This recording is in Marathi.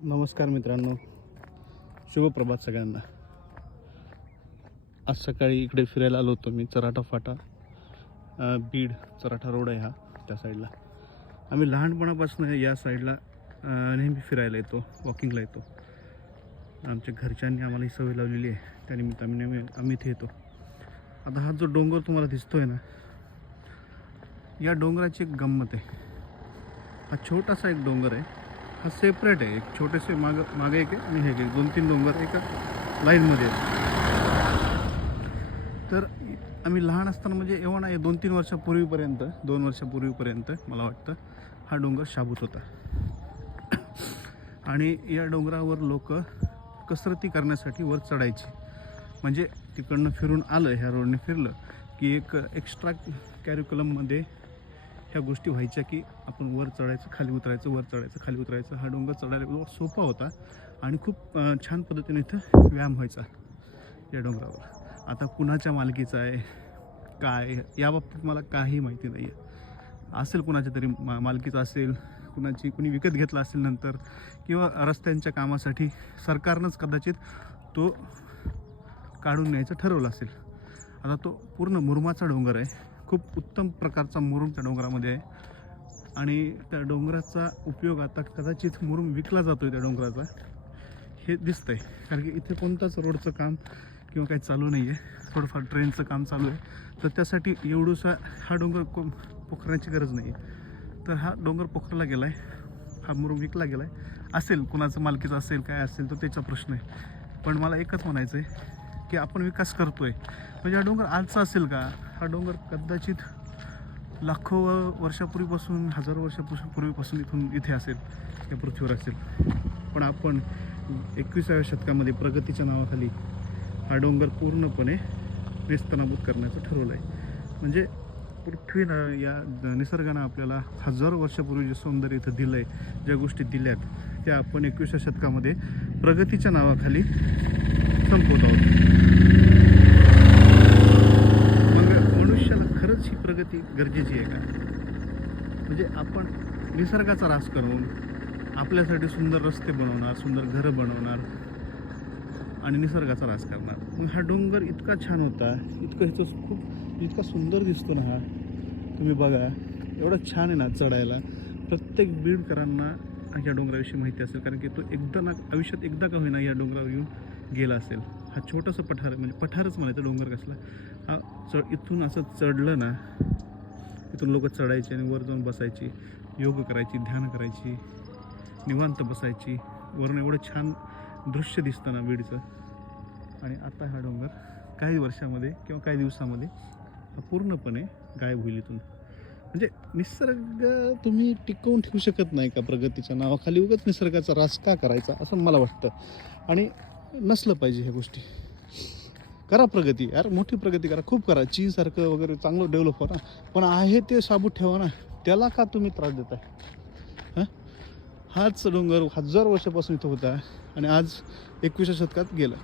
नमस्कार मित्रांनो, शुभप्रभात सगळ्यांना. आज सकाळी इकडे फिरायला आलो होतो मी. चराठा फाटा, बीड चराठा रोड आहे हा, त्या साईडला. आम्ही लहानपणापासून या साईडला नेहमी फिरायला येतो, वॉकिंगला येतो. आमच्या घरच्यांनी आम्हाला ही सवय लावलेली आहे, त्यानिमित्ताने आम्ही इथे येतो. आता हा जो डोंगर तुम्हाला दिसतोय ना, या डोंगराची एक गंमत आहे. हा छोटासा एक डोंगर आहे, हा सेपरेट आहे. एक छोटेसे मागे एक आहे आणि हे 2-3 डोंगर एका लाईनमध्ये आहेत. तर आम्ही लहान असताना, म्हणजे एवढा नाही, 2-3 वर्षापूर्वीपर्यंत, 2 वर्षापूर्वीपर्यंत मला वाटतं हा डोंगर शाबूत होता. आणि या डोंगरावर लोक कसरती करण्यासाठी वर चढायची. म्हणजे तिकडनं फिरून आलं, ह्या रोडने फिरलं की एक एक्स्ट्रा कॅरिक्युलममध्ये ह्या गोष्टी व्हायच्या की आपण वर चढायचं, खाली उतरायचं, वर चढायचं, खाली उतरायचं. हा डोंगर चढायला सोपा होता आणि खूप छान पद्धतीने इथं व्यायाम व्हायचा या डोंगरावर. आता कुणाच्या मालकीचा आहे काय, याबाबतीत मला काही माहिती नाही आहे. असेल कुणाच्या तरी मालकीचा असेल, कुणी विकत घेतला असेल नंतर, किंवा रस्त्यांच्या कामासाठी सरकारनंच कदाचित तो काढून न्यायचं ठरवलं असेल. आता तो पूर्ण मुरुमाचा डोंगर आहे, खूप उत्तम प्रकारचा मुरुम त्या डोंगरामध्ये आहे. आणि त्या डोंगराचा उपयोग आता कदाचित मुरुम विकला जातो आहे त्या डोंगराचा, हे दिसतंय. कारण की इथे कोणताच रोडचं काम किंवा काही चालू नाही आहे. थोडंफार ट्रेनचं काम चालू आहे, तर त्यासाठी एवढूसा हा डोंगर पोखरण्याची गरज नाही आहे. तर हा डोंगर पोखरला गेला आहे, हा मुरुम विकला गेला आहे. असेल कुणाचं मालकीचं असेल, काय असेल, तर त्याचा प्रश्न आहे. पण मला एकच म्हणायचं आहे की आपण विकास करतो आहे, म्हणजे हा डोंगर आजचा असेल का? हा डोंगर कदाचित लाखो वर्षापूर्वीपासून, हजारो वर्षापूर्वीपासून इथे असेल, या पृथ्वीवर असेल. पण आपण 21व्या शतकामध्ये प्रगतीच्या नावाखाली हा डोंगर पूर्णपणे नेस्तनाबूत करण्याचं ठरवलं आहे. म्हणजे पृथ्वीनं, या निसर्गानं आपल्याला हजारो वर्षापूर्वी जे सौंदर्य इथं दिलं आहे, ज्या गोष्टी दिल्यात, त्या आपण 21व्या शतकामध्ये प्रगतीच्या नावाखाली संपवत आहोत. खरंच ही प्रगती गरजेची आहे का? म्हणजे आपण निसर्गाचा ऱ्हास करून आपल्यासाठी सुंदर रस्ते बनवणार, सुंदर घरं बनवणार आणि निसर्गाचा ऱ्हास करणार. मग हा डोंगर इतका छान होता, इतका सुंदर दिसतो ना हा. तुम्ही बघा, एवढा छान आहे ना चढायला. प्रत्येक बीडकरांना ह्या डोंगराविषयी माहिती असेल, कारण की तो आयुष्यात एकदा का होईना या डोंगरावर येऊन गेला असेल. हा छोटासा पठार, म्हणजे पठारच म्हणायचं, डोंगर कसला हा. इथून असं चढलं ना, इथून लोक चढायचे आणि वर जाऊन बसायची, योग करायची, ध्यान करायची, निवांत बसायची. वरून एवढं छान दृश्य दिसतं ना बीडचं. आणि आता हा डोंगर काही वर्षामध्ये किंवा काही दिवसामध्ये पूर्णपणे गायब होईल इथून. म्हणजे निसर्ग तुम्ही टिकवून ठेवू शकत नाही का प्रगतीच्या नावाखाली? उगाच निसर्गाचा ऱ्हास का करायचा, असं मला वाटतं. आणि नसलं पाहिजे ह्या गोष्टी. करा प्रगती, यार मोठी प्रगती करा, खूप करा, चीनसारखं वगैरे चांगलं डेव्हलप व्हा ना. पण आहे ते शाबूत ठेवा ना, त्याला का तुम्ही त्रास देताय? हाच डोंगर हजारो वर्षापासून इथं होता आणि आज 21व्या शतकात गेला.